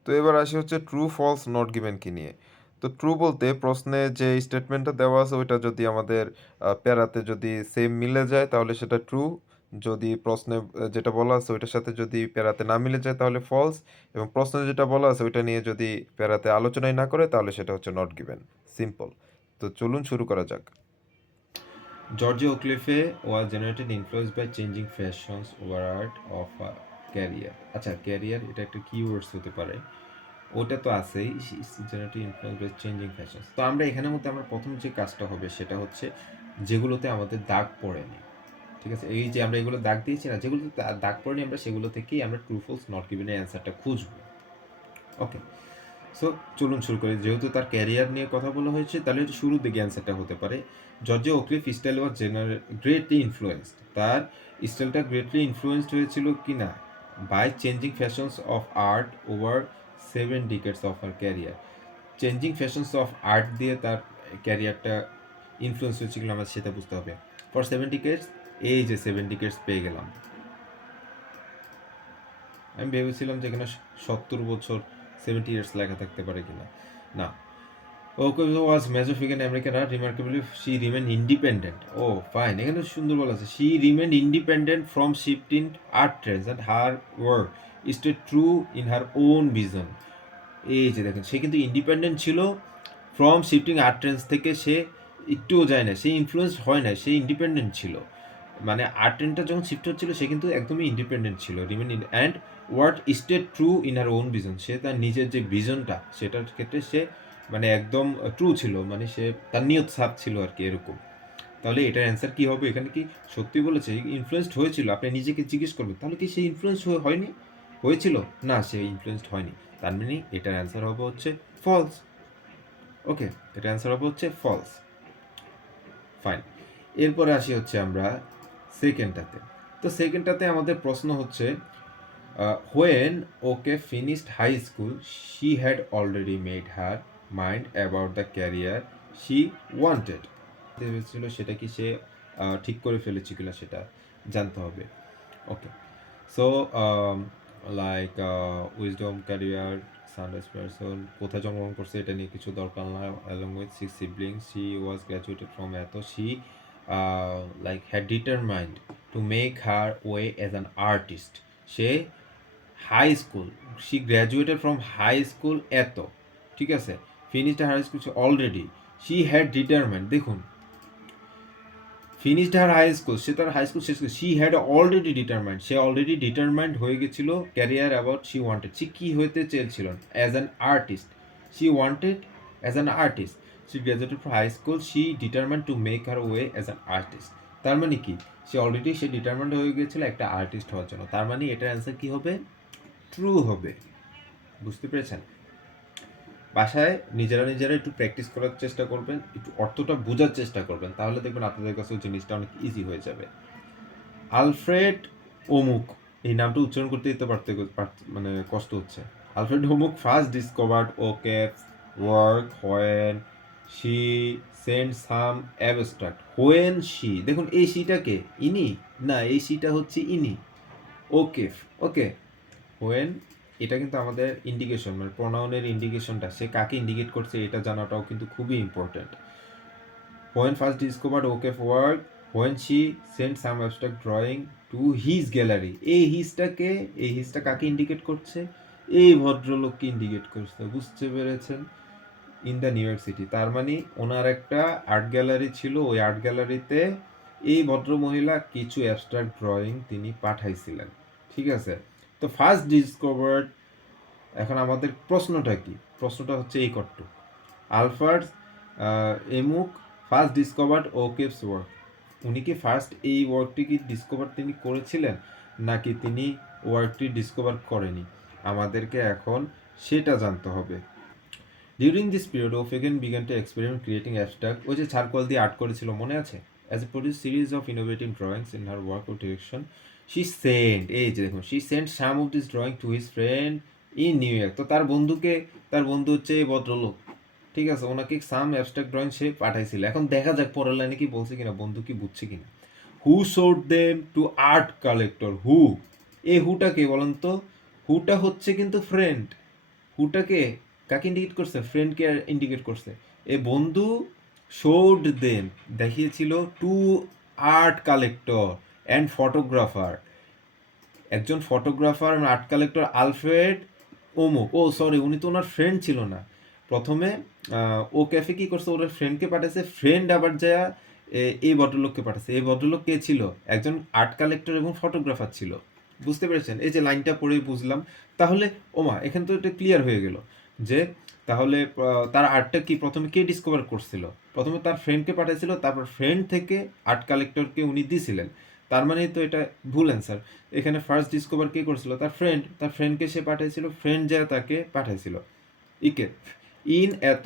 তো এবার আসি হচ্ছে ট্রু ফলস নট গিভেন কি নিয়ে। তো ট্রু বলতে প্রশ্নে যে স্টেটমেন্টটা দেওয়া আছে ওইটা যদি আমাদের প্যারাতে যদি সেম মিলে যায় তাহলে সেটা ট্রু, যদি প্রশ্নে যেটা বলা আছে ওইটার সাথে যদি প্যারাতে না মিলে যায় তাহলে ফলস, এবং প্রশ্নে যেটা বলা আছে ওইটা নিয়ে যদি প্যারাতে আলোচনাই না করে তাহলে সেটা হচ্ছে নট গিভেন। সিম্পল। তো চলুন শুরু করা যাক। George O'Keeffe was generated influence by changing fashions over art of career. আচ্ছা, ক্যারিয়ার এটা একটা কিওয়ার্ডস হতে পারে, ওটা তো আছেই, generative influence by changing fashions. তো আমরা এখানের মধ্যে আমরা প্রথম যে কাজটা হবে সেটা হচ্ছে যেগুলোতে আমাদের দাগ পড়েনি, ঠিক আছে, এই যে আমরা এগুলো দাগ দিয়েছি না, যেগুলোতে দাগ পড়েনি আমরা সেগুলো থেকেই আমরা ট্রু ফলস নট গিভেনের অ্যান্সারটা খুঁজবো। ওকে, সো চলুন শুরু করি। যেহেতু তার ক্যারিয়ার নিয়ে কথা বলা হয়েছে তাহলে এটা শুরুর দিকে অ্যান্সারটা হতে পারে। George O'Keeffe style was greatly influenced, তার স্টাইলটা গ্রেটলি ইনফ্লুয়েন্সড হয়েছিল কি না, by changing fashions of art over 7 decades of her career. Changing fashions of art দিয়ে তার ক্যারিয়ারটা ইনফ্লুয়েন্স হয়েছিল আমাদের সেটা বুঝতে হবে। ফর 7 ডিকেডস, এই যে 7 ডিকেডস পেয়ে গেলাম। আমি ভেবেছিলাম যে এখানে 70 বছর 70 ইয়ার্স লেখা থাকতে পারে কিনা, না। Ocasio was major figure in American art. Remarkably, she remained independent. Oh, fine. এখানে সুন্দর বলা আছে। She remained independent from shifting art trends and her work stayed true in her own vision. এই যে দেখেন, সে কিন্তু ইন্ডিপেন্ডেন্ট ছিল ফ্রম শিফটিং আর্ট ট্রেন্ডস থেকে, সে একটুও যায় না, সে ইনফ্লুয়েন্স হয় না, সে ইন্ডিপেন্ডেন্ট ছিল। মানে আর্ট ট্রেন্ডটা যখন শিফট হচ্ছিল সে কিন্তু একদমই ইন্ডিপেন্ডেন্ট ছিল, remain and word stayed true in her own vision, সে তার নিজের যে ভিজনটা সেটার ক্ষেত্রে সে মানে একদম ট্রু ছিল, মানে সে তার নিয়ত সাপ ছিল আর কি, এরকম। তাহলে এটার অ্যান্সার কি হবে, এখানে কি সত্যি বলেছে ইনফ্লুয়েসড হয়েছিল, আপনি নিজেকে জিজ্ঞেস করবেন তাহলে কি সে ইনফ্লুয়েন্স হয়নি, হয়েছিল না, সে ইনফ্লুয়েসড হয়নি, তার মানে এটার অ্যান্সার হবে হচ্ছে ফলস। ওকে, এটার অ্যান্সার হবে হচ্ছে ফলস। ফাইন, এরপরে আসি হচ্ছে আমরা সেকেন্ডটাতে। তো সেকেন্ডটাতে আমাদের প্রশ্ন হচ্ছে When okay finished high school, she had already made her mind about the career she wanted. ছিল সেটা কি সে ঠিক করে ফেলেছে কিনা সেটা জানতে হবে। Okay, so like wisdom career sunrise person কোথায় জন্মগ্রহণ করছে এটা নিয়ে কিছু দরকার না। Along with six siblings she was graduated from এত she like had determined to make her way as an artist. সে high school, she graduated from high school এত, ঠিক আছে, finished high school already, she had determined, দেখুন ফিনিশড হার হাই স্কুল, সে তার হাই স্কুল শেষ করে, শি হ্যাড অলরেডি ডিটারমাইন্ড, সে অলরেডি ডিটারমাইন্ড হয়ে গেছিল ক্যারিয়ার অ্যাবাউট শি ওয়ান্টেড, সে কী হতে চেয়েছিল, as an artist, she wanted as an artist, she graduated from high school, she determined to make her way as an artist. তার মানে কি, সে অলরেডি সে ডিটারমাইন্ড হয়ে গিয়েছিল একটা আর্টিস্ট হওয়ার জন্য। তার মানে এটার অ্যান্সার কী হবে, ট্রু হবে। বুঝতে পেরেছেন? বাসায় নিজেরা একটু প্র্যাকটিস করার চেষ্টা করবেন, একটু অর্থটা বোঝার চেষ্টা করবেন, তাহলে দেখবেন আপনাদের কাছেও জিনিসটা অনেক ইজি হয়ে যাবে। আলফ্রেড অমুক, এই নামটা উচ্চারণ করতে দিতে মানে কষ্ট হচ্ছে। আলফ্রেড অমুক first discovered O'Keeffe work when she send some abstract. When she, দেখুন এই শিটাকে ইনি না, এই শিটা হচ্ছে ইনি, ওকেফ, ওকে, হোয়েন, এটা কিন্তু আমাদের ইন্ডিকেশন, মানে প্রোনাউনের ইন্ডিকেশনটা, সে কাকে ইন্ডিকেট করছে এটা জানাটাও কিন্তু খুবই important. When first discovered O'Keeffe work, when she send some abstract drawing to his gallery. এই হিজটা কাকে ইন্ডিকেট করছে, এই ভদ্রলোককে ইন্ডিকেট করছে, বুঝতে পেরেছেন? In the new York city, তার মানে ওনার একটা আর্ট গ্যালারি ছিল, ওই আর্ট গ্যালারিতে এই ভদ্র মহিলা কিছু অ্যাবস্ট্রাক্ট ড্রয়িং তিনি পাঠাইছিলেন, ঠিক আছে। তো ফার্স্ট ডিসকভার্ড, এখন আমাদের প্রশ্নটা কি, প্রশ্নটা হচ্ছে এই কট্ট, আলফার্ড এমুক ফার্স্ট ডিসকভার্ড ওকেফস ওয়ার্ক, উনি কি ফার্স্ট এই ওয়ার্কটি কি ডিসকভার তিনি করেছিলেন, নাকি তিনি ওয়ার্কটি ডিসকভার করেনি, আমাদেরকে এখন সেটা জানতে হবে। ডিউরিং দিস পিরিয়ড ওফেগেন began to experiment creating abstract, ওই যে চারকোল দিয়ে আর্ট করেছিল মনে আছে, as a produce series of innovative drawings in her work of direction, she send, এই যে দেখুন, she send some of this drawing to his friend in New York. তো তার বন্ধুকে, তার বন্ধু হচ্ছে এই ভদ্রলোক, ঠিক আছে, ওনাকে সাম অ্যাবস্ট্রাক্ট ড্রয়িং সে পাঠাইছিল। এখন দেখা যাক পরের লাইনে কি বলছে কিনা, বন্ধু কি বুঝছে কিনা। Who showed them to art collector, who, এই হুটাকে বলেন তো, হুটা হচ্ছে কিন্তু ফ্রেন্ড, হুটাকে কাকে ইন্ডিকেট করছে, ফ্রেন্ডকে ইন্ডিকেট করছে। এ বন্ধু শোড দেম দেখিয়েছিল to art collector and photographer, একজন ফটোগ্রাফার আর্ট কালেক্টর আলফ্রেড ওমুক, ও সরি, উনি তো ওনার ফ্রেন্ড ছিল না। প্রথমে ও ক্যাফে কী করছে, ওনার ফ্রেন্ডকে পাঠাচ্ছে, ফ্রেন্ড আবার যা এই ভদ্রলোককে পাঠাচ্ছে। এই ভদ্রলোক কে ছিল, একজন আর্ট কালেক্টর এবং ফটোগ্রাফার ছিল। বুঝতে পেরেছেন? এই যে লাইনটা পড়েই বুঝলাম। তাহলে ওমা, এখানে তো এটা ক্লিয়ার হয়ে গেল যে তাহলে তার আর্টটা কি প্রথমে কে ডিসকভার করছিল, প্রথমে তার ফ্রেন্ডকে পাঠাইছিল, তারপর ফ্রেন্ড থেকে আর্ট কালেক্টরকে উনি দিছিলেন। তার মানে তো এটা ভুল অ্যান্সার। এখানে ফার্স্ট ডিসকভার কে করছিল, তার ফ্রেন্ড, তার ফ্রেন্ডকে সে পাঠাইছিল, ফ্রেন্ড যা তাকে পাঠাইছিল। ইকে ইন এত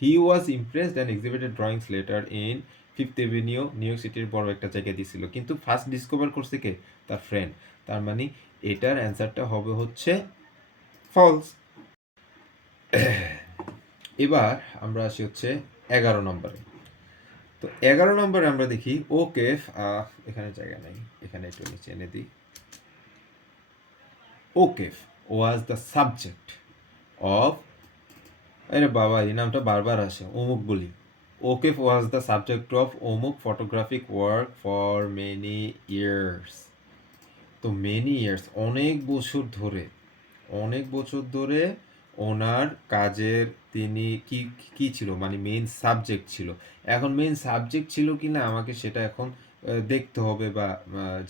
he was impressed and exhibited drawings later in Fifth Avenue, New York সিটির বড় একটা জায়গায় দিছিল, কিন্তু ফার্স্ট ডিসকভার করছে কে, তার ফ্রেন্ড। তার মানে এটার অ্যান্সারটা হবে হচ্ছে ফলস। এবার আমরা আসি হচ্ছে 11 নম্বরে। তো 11 নম্বরে আমরা দেখি ওকে, এখানে জায়গা নেই, এখানে একটু নিচে এনে দিই। ওকেফ ওয়াজ দ্য সাবজেক্ট অফ, আরে বাবা এই নামটা বারবার আসে, অমুক বলি। ওকেফ ওয়াজ দ্য সাবজেক্ট অফ অমুক photographic work for many years. তো মেনি ইয়ার্স, অনেক বছর ধরে, অনেক বছর ধরে ওনার কাজের তিনি কি কি ছিল, মানে মেইন সাবজেক্ট ছিল। এখন মেইন সাবজেক্ট ছিল কি না আমাকে সেটা এখন দেখতে হবে, বা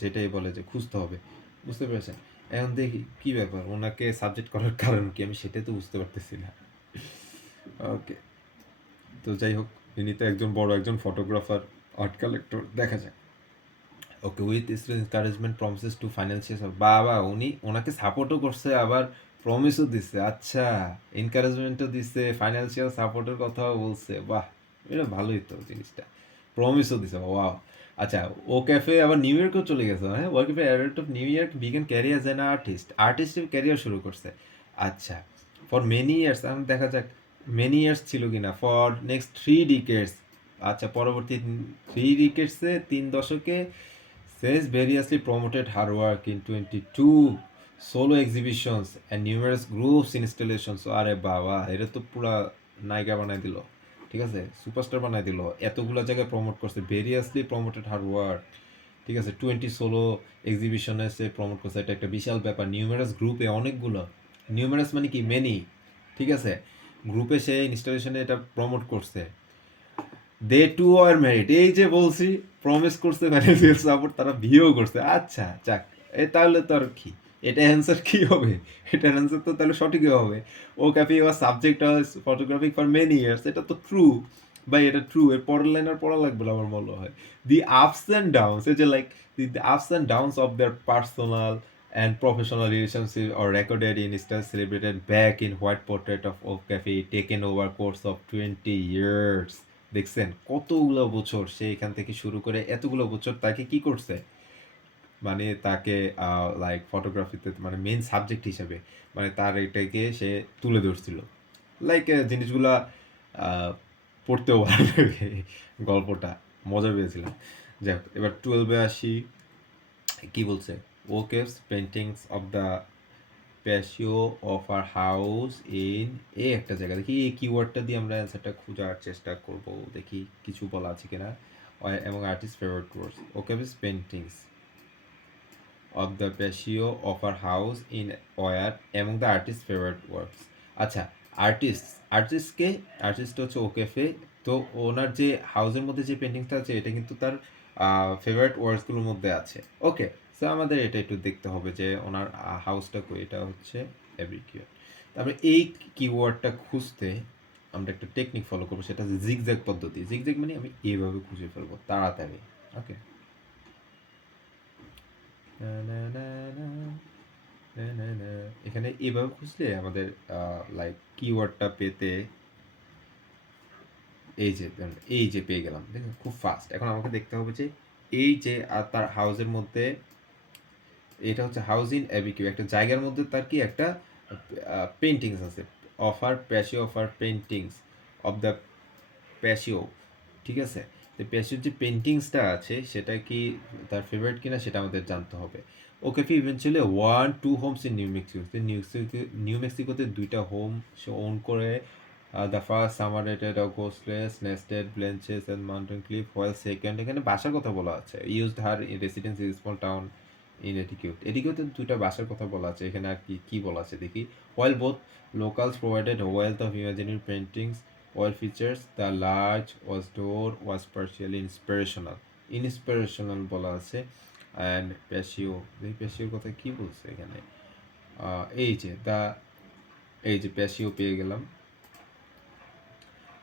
যেটাই বলে যে খুঁজতে হবে। বুঝতে পেরেছেন? এখন দেখি কি ব্যাপার, ওনাকে সাবজেক্ট করার কারণ কি, আমি সেটাই তো বুঝতে পারতেছি না। ওকে, তো যাই হোক, ইনি তো একজন বড় একজন ফটোগ্রাফার, আর্ট কালেক্টর, দেখা যাক। Okay, with encouragement promises to financial, বাবা উনি ওনাকে সাপোর্টও করছে, আবার প্রমিসও দিচ্ছে। আচ্ছা, এনকারেজমেন্টও দিচ্ছে, ফাইন্যান্সিয়াল সাপোর্টের কথাও বলছে, বাহ, এটা ভালোই তো জিনিসটা, প্রমিসও দিছে, ওয়াও। আচ্ছা, ও ক্যাফে আবার নিউ ইয়র্কেও চলে গেছে, হ্যাঁ? O'Keeffe adult of New York began career as an artist. আর্টিস্টের ক্যারিয়ার শুরু করছে। আচ্ছা, ফর মেনি ইয়ার্স, এখন দেখা যাক মেনি ইয়ার্স ছিল কিনা। ফর নেক্সট 3 ডিকেডস, আচ্ছা পরবর্তী 3 ডিকেডসে 3 দশকে says variously promoted her work in 22 solo exhibitions and numerous groups installations. আরে বাবা, এটা তো পুরা নায়িকা বানাই দিল, ঠিক আছে, সুপারস্টার বানাই দিল। এতগুলো জায়গায় প্রমোট করছে, ভেরিয়াসলি প্রমোটেড হার ওয়ার্ক, ঠিক আছে, 20 সোলো এক্সিবিশনে সে প্রমোট করছে, এটা একটা বিশাল ব্যাপার। নিউমেরাস গ্রুপে অনেকগুলো, নিউমেরাস মানে কি মেনি, ঠিক আছে, গ্রুপে সে ইনস্টলেশনে এটা প্রমোট করছে। দে টু আর ম্যারিড, এই যে বলছি প্রমিস করছে ম্যানেজিয়াল সাপোর্ট, তারা বিয়েও করছে। আচ্ছা যাক, তাহলে তো আর কি, এটা অ্যান্সার কি হবে? এটার অ্যান্সার তো তাহলে সঠিকই হবে। O'Keeffe was subject photographic for many years, এটা তো ট্রু ভাই, এটা ট্রু। এর পরের লাইন আর পড়া লাগবে না আমার মনে হয়। দি আপস অ্যান্ড ডাউনস, এই যে like the ups and downs of their personal and professional relationship are recorded in style celebrated back in white portrait of Oak Cafe taken over course of 20 years. দেখছেন কতগুলো বছর সে এখান থেকে শুরু করে এতগুলো বছর তাকে কি করছে, মানে তাকে লাইক ফটোগ্রাফিতে মানে মেন সাবজেক্ট হিসাবে মানে তার এটাকে সে তুলে ধরছিল। লাইক জিনিসগুলা আহ, পড়তেও ভালো লাগে, গল্পটা মজা পেয়েছিলাম। যাক, এবার 12-এ আসি। কি বলছে? O'Keeffe's paintings of the patio of her house in, এই একটা জায়গা দেখি, এই কিওয়ার্ডটা দিয়ে আমরা অ্যান্সারটা খোঁজার চেষ্টা করব, দেখি কিছু বলা আছে কিনা। এবং artist favourite words, O'Keeffe's paintings of the patio of her house in war এবং দ্য আর্টিস্ট ফেভারিট ওয়ার্কস। আচ্ছা, আর্টিস্টকে, আর্টিস্ট হচ্ছে ওকেফে। তো ওনার যে হাউসের মধ্যে যে পেন্টিংসটা আছে এটা কিন্তু তার ফেভারিট ওয়ার্কসগুলোর মধ্যে আছে। ওকে, সো আমাদের এটা একটু দেখতে হবে যে ওনার হাউসটা কই, এটা হচ্ছে অ্যাবিকিউর। তারপরে এই কিওয়ার্ডটা খুঁজতে আমরা একটা টেকনিক ফলো করবো, সেটা হচ্ছে জিগজ্যাগ পদ্ধতি। জিগজ্যাগ মানে আমি এইভাবে খুঁজে ফেলবো তাড়াতাড়ি। ওকে, এখানে এইভাবে খুঁজলে আমাদের লাইক কিওয়ার্ডটা পেতে, এই যে পেয়ে গেলাম, দেখুন খুব ফাস্ট। এখন আমাকে দেখতে হবে যে এই যে তার হাউসের মধ্যে, এটা হচ্ছে হাউস ইন অ্যাবিকিউ, একটা জায়গার মধ্যে তার কি একটা পেন্টিংস আছে। Offer patio, offer paintings of the patio, ঠিক আছে। তো প্যাসিওর যে পেন্টিংসটা আছে সেটা কি তার ফেভারিট কিনা সেটা আমাদের জানতে হবে। ওকে, ফি eventually 1-2 homes in New Mexico, New মেক্সিকোতে 2টা হোম সে ওন করে। দ্য ফার্স্ট সামারেটেড গোস্টলেস নেস্টেড ব্লেঞ্চেস and mountain cliff, while second, এখানে বাসার কথা বলা আছে, used her in residence in small town in এটিকিউট। এটিকিউতে 2টা বাসার কথা বলা আছে, এখানে আর কি কি বলা আছে দেখি। While both locals provided a wealth of imaginary paintings, all features, the large was door was partially inspirational বলা আছে। অ্যান্ড প্যাসিও, এই প্যাসিওর কথা কি বলছে এখানে? এই যে এই যে প্যাসিও পেয়ে গেলাম।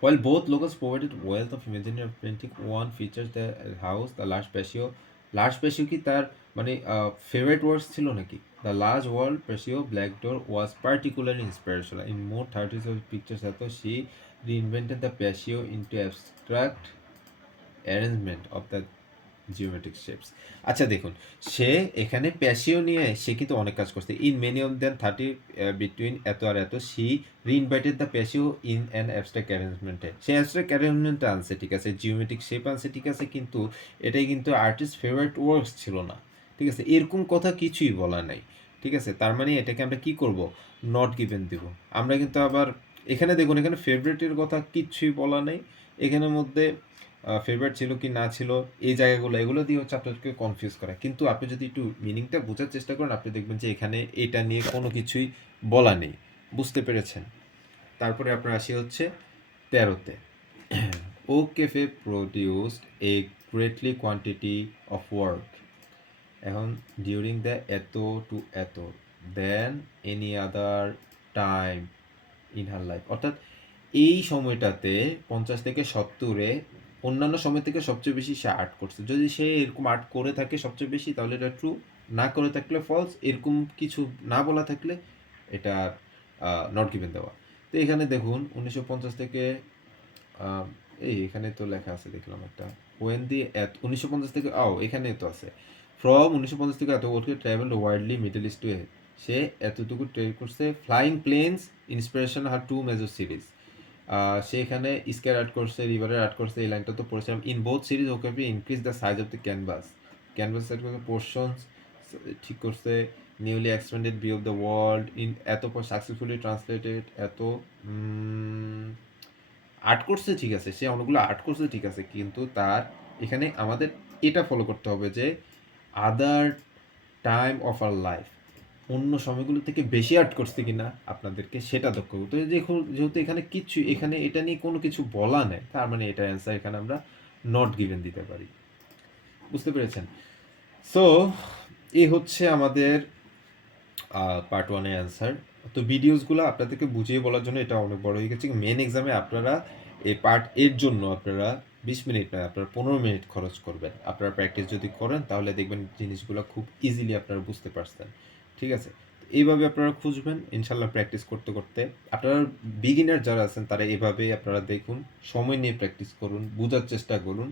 While both locals provided wealth of imaginary painting, one features the house, the large patio. Large patio কি তার মানে ফেভারিট ওয়ার্ডস ছিল নাকি? The large wall patio black door was particularly inspirational. In more 30s of pictures এত she reinvented the patio into abstract arrangement of the geometric shapes. আচ্ছা দেখুন, সে এখানে প্যাসিও নিয়ে সে কিন্তু অনেক কাজ করছে। In many of then 30 between এত আর এত she reinvited the patio in an abstract অ্যারেঞ্জমেন্টে, সে অ্যাবস্ট্রাক্ট অ্যারেঞ্জমেন্টে আনছে, ঠিক আছে, জিওমেট্রিক শেপ আনছে, ঠিক আছে, কিন্তু এটাই কিন্তু আর্টিস্ট ফেভারিট ওয়ার্কস ছিল না, ঠিক আছে, এরকম কথা কিছুই বলা নাই, ঠিক আছে। তার মানে এটাকে আমরা কি করব, নট গিভেন দেব। আমরা কিন্তু আবার এখানে দেখুন, এখানে ফেভারিটের কথা কিচ্ছুই বলা নেই, এখানের মধ্যে ফেভারিট ছিল কি না ছিল, এই জায়গাগুলো এগুলো দিয়ে হচ্ছে আপনাদেরকে কনফিউজ করা। কিন্তু আপনি যদি একটু মিনিংটা বোঝার চেষ্টা করেন, আপনি দেখবেন যে এখানে এটা নিয়ে কোনো কিছুই বলা নেই। বুঝতে পেরেছেন? তারপরে আপনার আসি হচ্ছে 13-তে। O'Keeffe produced a greatly quantity of work, এখন ডিউরিং দ্য এত টু এত than any other time in her life, অর্থাৎ এই সময়টাতে 50 থেকে 70-এ অন্যান্য সময় থেকে সবচেয়ে বেশি সে আর্ট করছে। যদি সে এরকম আর্ট করে থাকে সবচেয়ে বেশি তাহলে এটা ট্রু, না করে থাকলে ফলস, এরকম কিছু না বলা থাকলে এটা নট গিভেন দেওয়া। তো এখানে দেখুন 1950 থেকে এখানে তো লেখা আছে দেখলাম একটা ওয়েন দি এত 1950 থেকে এখানে তো আছে ফ্রম 1950 থেকে এত okay travel widely Middle East to say এতটুকু ট্রেড করছে flying planes inspiration her to major series সে এখানে স্কেয়ার আর্ট করছে রিভারের আর্ট করছে এই লাইনটা তো পড়েছিলাম in both series okay increase the size of the canvas set করছে পোর্শনস ঠিক করছে newly expended view of the world in এত পর সাকসেসফুলি ট্রান্সলেটেড এত আর্ট করছে ঠিক আছে সে অনেকগুলো আর্ট করছে ঠিক আছে কিন্তু তার এখানে আমাদের এটা ফলো করতে হবে যে other time of her life অন্য সময়গুলো থেকে বেশি আর্ট করছে কিনা আপনাদেরকে সেটা দক্ষ তো যেহেতু এখানে কিছু এখানে এটা নিয়ে কোনো কিছু বলা নেই তার মানে এটা অ্যান্সার এখানে আমরা নট গিভেন দিতে পারি বুঝতে পেরেছেন সো এই হচ্ছে আমাদের পার্ট ওয়ানের অ্যান্সার তো ভিডিওসগুলো আপনাদেরকে বুঝিয়ে বলার জন্য এটা অনেক বড় হয়ে গেছে মেন এক্সামে আপনারা এই পার্ট এর জন্য আপনারা 20 মিনিট নয় আপনারা 15 মিনিট খরচ করবেন আপনারা প্র্যাকটিস যদি করেন তাহলে দেখবেন জিনিসগুলো খুব ইজিলি আপনারা বুঝতে পারছেন ঠিক আছে এইভাবে আপনারা খুঁজবেন ইনশাল্লাহ প্র্যাকটিস করতে করতে আপনারা বিগিনার যারা আছেন তারা এভাবে আপনারা দেখুন সময় নিয়ে প্র্যাকটিস করুন বোঝার চেষ্টা করুন